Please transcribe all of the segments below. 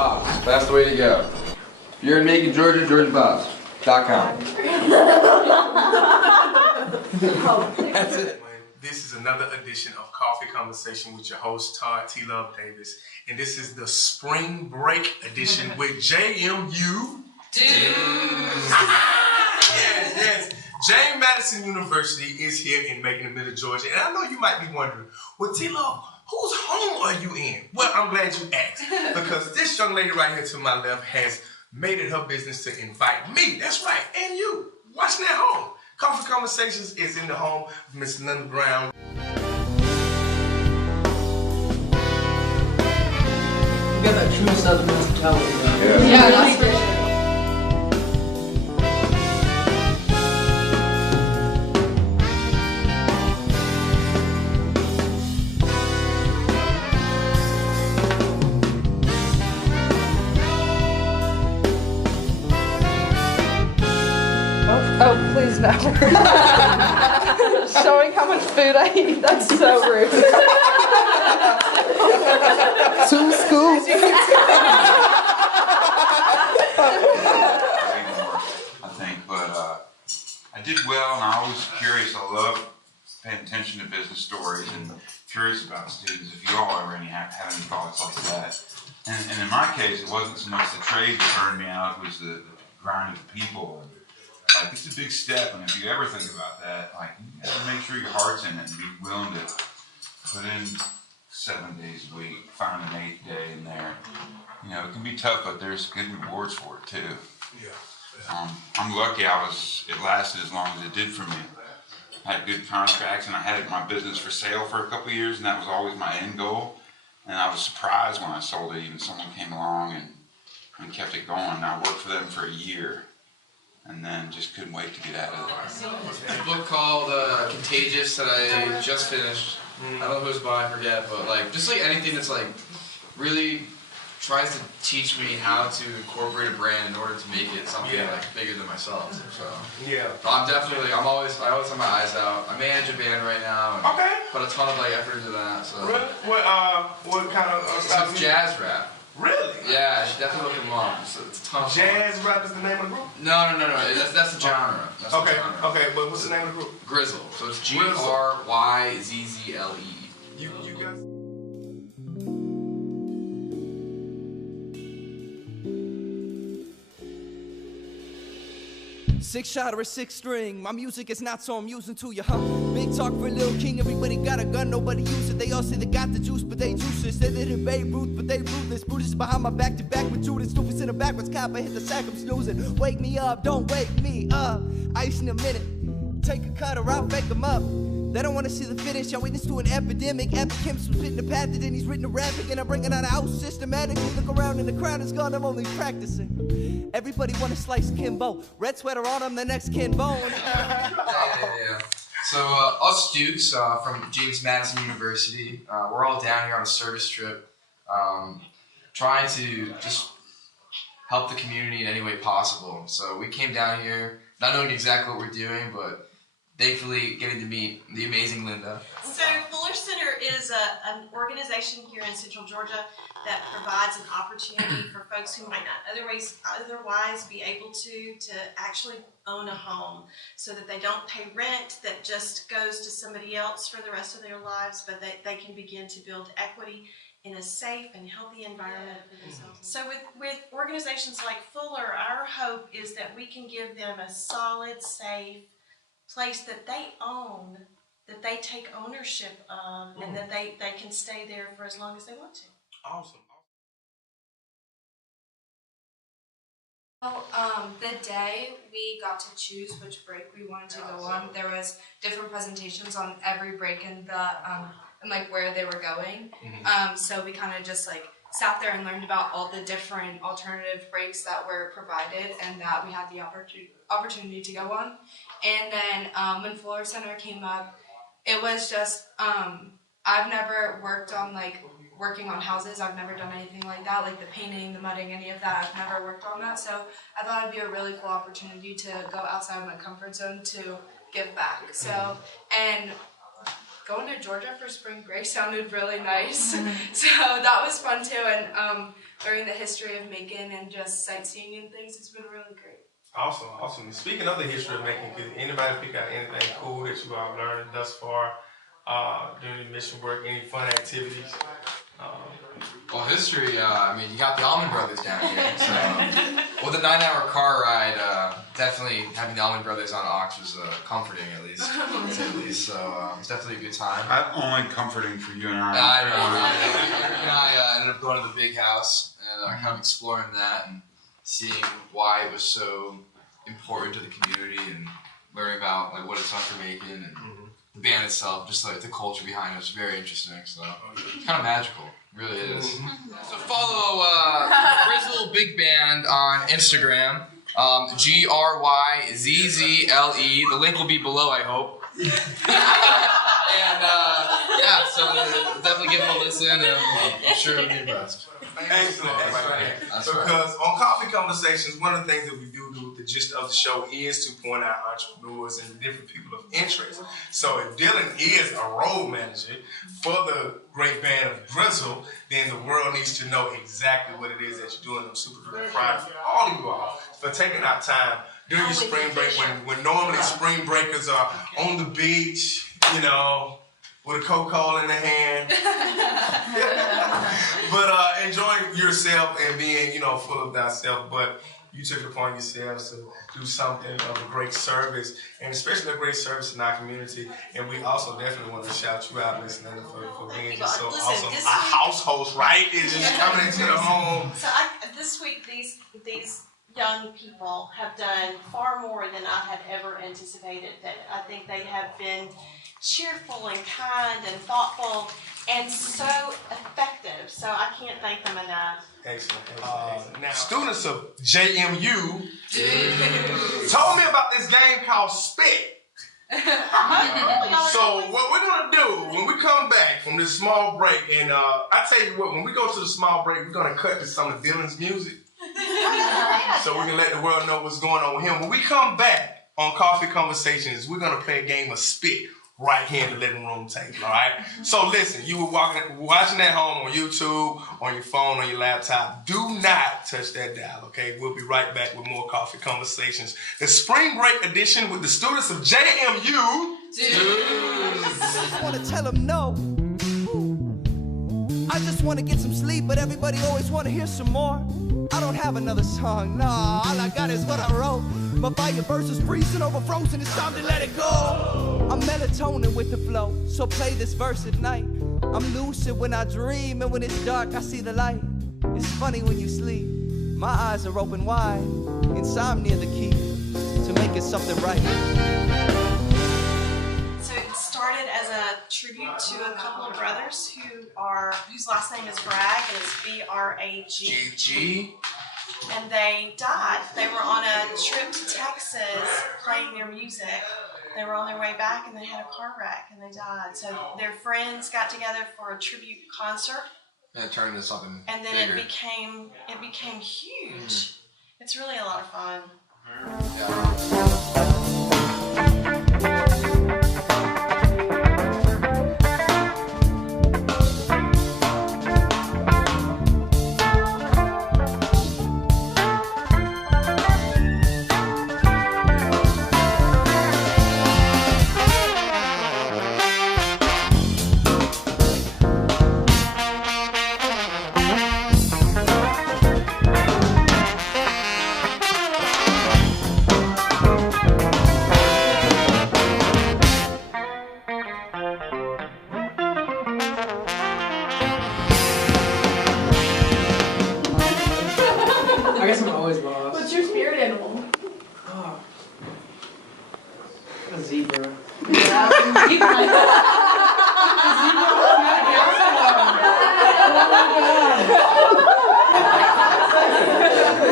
Bob's. That's the way to go. If you're in Macon, Georgia, GeorgiaBob's.com. That's it. This is another edition of Coffee Conversation with your host, Todd T-Luv Davis. And this is the spring break edition with JMU. Yes. James Madison University is here in Macon, the middle of Georgia. And I know you might be wondering, well, T-Luv, whose home are you in? Well, I'm glad you asked. Because this young lady right here to my left has made it her business to invite me. That's right. And you. Watching at home. Coffee Conversations is in the home of Miss Linda Brown. You got that true Southern hospitality, though. Yeah, that's for sure. Oh, please no. Showing how much food I eat, that's so rude. 2 scoops. I think, but I did well, and I always curious. I love paying attention to business stories and curious about students. If you all ever have any thoughts like that, and in my case, it wasn't so much the trade that burned me out; it was the grind of the people. Like, it's a big step, and if you ever think about that, like, you gotta make sure your heart's in it and be willing to put in 7 days a week, find an 8th day in there. You know, it can be tough, but there's good rewards for it too. I'm lucky it lasted as long as it did for me. I had good contracts, and I had my business for sale for a couple of years, and that was always my end goal. And I was surprised when I sold it. Even someone came along and kept it going. And I worked for them for a year. And then just couldn't wait to get out of there. A book called Contagious that I just finished. I don't know who it's by, I forget, but like just like anything that's like really tries to teach me how to incorporate a brand in order to make it something like bigger than myself. So I'm definitely I always have my eyes out. I manage a band right now and put a ton of like effort into that. So Really? What kind of style? it's jazz rap. Really? Yeah, you should definitely look him up. It's a ton of Jazz rap is the name of the group? No. That's the genre. That's the genre. Okay, but what's the name of the group? Grizzle. So it's GRYZZLE. You guys. Six shot or a 6 string. My music is not so amusing to you, huh? Big talk for a little king. Everybody got a gun, nobody use it. They all say they got the juice, but they juiceless. They didn't Babe Ruth, but they ruthless. Brutus behind my back to back with Judas. Stupid in a backwards cop. I hit the sack, I'm snoozing. Wake me up, don't wake me up. Ice in a minute. Take a cut or I'll fake them up. They don't want to see the finish. I witness to an epidemic. Epicamps was spitting the path, and then he's written a rapping, and I'm bringing out a house systematically. Look around and the crowd is gone. I'm only practicing. Everybody want to slice Kimbo. Red sweater on him, the next Ken Bone. Yeah. So us Dukes from James Madison University, we're all down here on a service trip, trying to just help the community in any way possible. So we came down here, not knowing exactly what we're doing, but thankfully getting to meet the amazing Linda. So Fuller Center is an organization here in Central Georgia that provides an opportunity for folks who might not otherwise be able to actually own a home, so that they don't pay rent that just goes to somebody else for the rest of their lives, but they can begin to build equity in a safe and healthy environment for themselves. So with organizations like Fuller, our hope is that we can give them a solid, safe place that they own, that they take ownership of, and that they can stay there for as long as they want to. Awesome. Well, the day we got to choose which break we wanted to go on, there was different presentations on every break and like where they were going. So we kind of just like sat there and learned about all the different alternative breaks that were provided and that we had the opportunity to go on. And then when Fuller Center came up, it was just I've never working on houses. I've never done anything like that, like the painting, the mudding, any of that. I've never worked on that, so I thought it'd be a really cool opportunity to go outside my comfort zone to give back. So, and going to Georgia for spring break sounded really nice. So that was fun too, and learning the history of Macon and just sightseeing and things has been really great. Awesome, awesome. Speaking of the history of Macon, could anybody pick out anything cool that you all learned thus far during your mission work? Any fun activities? Well, history, I mean, you got the Allman Brothers down here, so with a 9-hour car ride, definitely having the Allman Brothers on Ox was comforting, at least, to say the least, so it's definitely a good time. Only comforting for you and I. I ended up going to the big house and kind of exploring that and seeing why it was so important to the community and learning about like what it's done for Macon and the band itself, just like the culture behind it was very interesting, so it's kind of magical. It really is. So follow Grizzle Big Band on Instagram, GRYZZLE. The link will be below, I hope. And yeah, so definitely give them a listen, and I'm sure you'll be impressed. Excellent. Because on Coffee Conversations, one of the things that we do with the gist of the show is to point out entrepreneurs and different people of interest. So if Dylan is a road manager for the great band of Grizzle, then the world needs to know exactly what it is that you're doing. I'm super proud of all of you all for taking out time during your spring break when normally spring breakers are on the beach, you know, with a Coca-Cola in their hand. But enjoying yourself and being, you know, full of thyself. But you took it upon yourselves to do something of a great service, and especially a great service in our community. And we also definitely want to shout you out, Miss Linda, for being just so awesome. A house host, right? It's just coming into the home. So this week, these young people have done far more than I had ever anticipated. That I think they have been cheerful and kind and thoughtful and so effective. So I can't thank them enough. Excellent. Now, students of JMU told me about this game called Spit. So what we're gonna do when we come back from this small break, and I tell you what, when we go to the small break, we're gonna cut to some of Dylan's music, so we can let the world know what's going on with him. When we come back on Coffee Conversations, we're gonna play a game of Spit right here in the living room table, all right? So listen, you were watching at home on YouTube, on your phone, on your laptop. Do not touch that dial, okay? We'll be right back with more Coffee Conversations. The spring break edition with the students of JMU. I just want to tell them no. I just want to get some sleep, but everybody always want to hear some more. I don't have another song, nah, all I got is what I wrote. My fire verse is freezing over frozen, it's time to let it go. I'm melatonin with the flow, so play this verse at night. I'm lucid when I dream, and when it's dark, I see the light. It's funny when you sleep, my eyes are open wide. Insomnia the key to making something right. So it started as a tribute to a couple of brothers whose last name is Bragg, and it's B-R-A-G. G. And they died. They were on a trip to Texas playing their music. They were on their way back and they had a car wreck and they died. So their friends got together for a tribute concert. And it turned into something and then bigger. it became huge. It's really a lot of fun. I guess I'm always lost. What's your spirit animal? Oh. A zebra.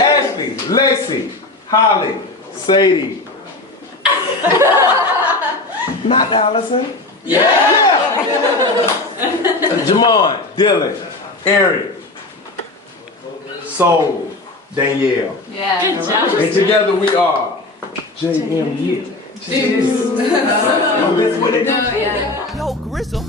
Ashley, Lacey, Holly, Sadie. Not Allison. Yeah. Jamon, Dylan, Eric, Soul, Danielle. Yeah. Good job. And together we are JMU. Yo, Grizzle,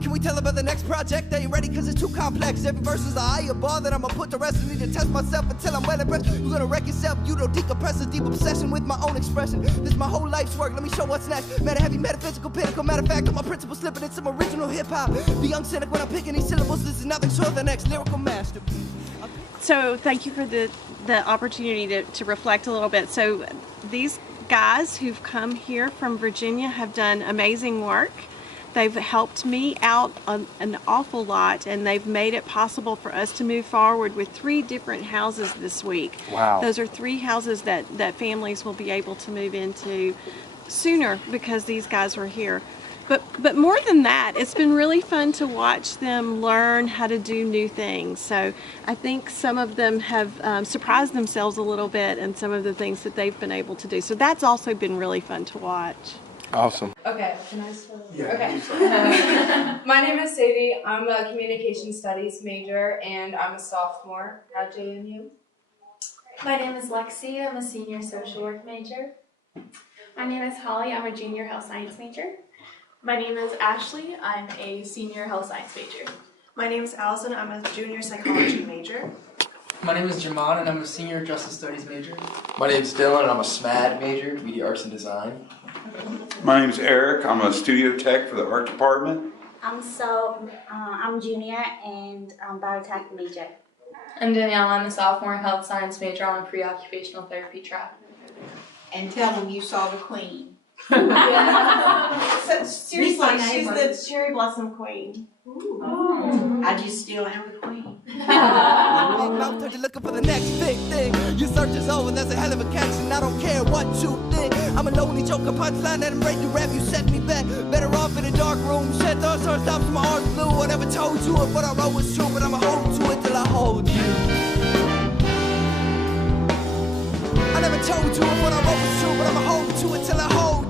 can we tell about the next project? They ain't ready cause it's too complex. Every verse is a higher bar that I'ma put the rest of. Need to test myself until I'm well impressed. You're gonna wreck yourself, you don't decompress a deep obsession with my own expression. This is my whole life's work, let me show what's next. Meta heavy, metaphysical, pinnacle. Matter of fact, all my principles slipping in some original hip hop. The young cynic when I'm picking these syllables, this is nothing short of the next lyrical masterpiece. So thank you for the opportunity to reflect a little bit. So these guys who've come here from Virginia have done amazing work. They've helped me out an awful lot, and they've made it possible for us to move forward with 3 different houses this week. Wow. Those are 3 houses that families will be able to move into sooner because these guys were here. But more than that, it's been really fun to watch them learn how to do new things. So I think some of them have surprised themselves a little bit in some of the things that they've been able to do. So that's also been really fun to watch. Awesome. Okay, can I start? Yeah, Okay. My name is Sadie. I'm a communication studies major and I'm a sophomore at JMU. My name is Lexi. I'm a senior social work major. My name is Holly. I'm a junior health science major. My name is Ashley. I'm a senior health science major. My name is Allison. I'm a junior psychology major. My name is Jamon, and I'm a senior justice studies major. My name is Dylan, and I'm a SMAD major, media arts and design. My name's Eric. I'm a studio tech for the art department. I'm junior and I'm biotech major. I'm Danielle. I'm a sophomore health science major on a pre-occupational therapy track. And tell them you saw the queen. So, seriously, she's the cherry blossom queen. Ooh. I just still am the queen. Big mouth, you're looking for the next big thing. Your search is over, that's a hell of a catch, and I don't care what you think. I'm a lonely joker, punchline that embrace the rap, you set me back. Better off in a dark room, shed thoughts, or stops my heart blue. I never told you if what I wrote was true, but I'ma hold to it till I hold you. I never told you if what I wrote was true, but I'ma hold to it till I hold you.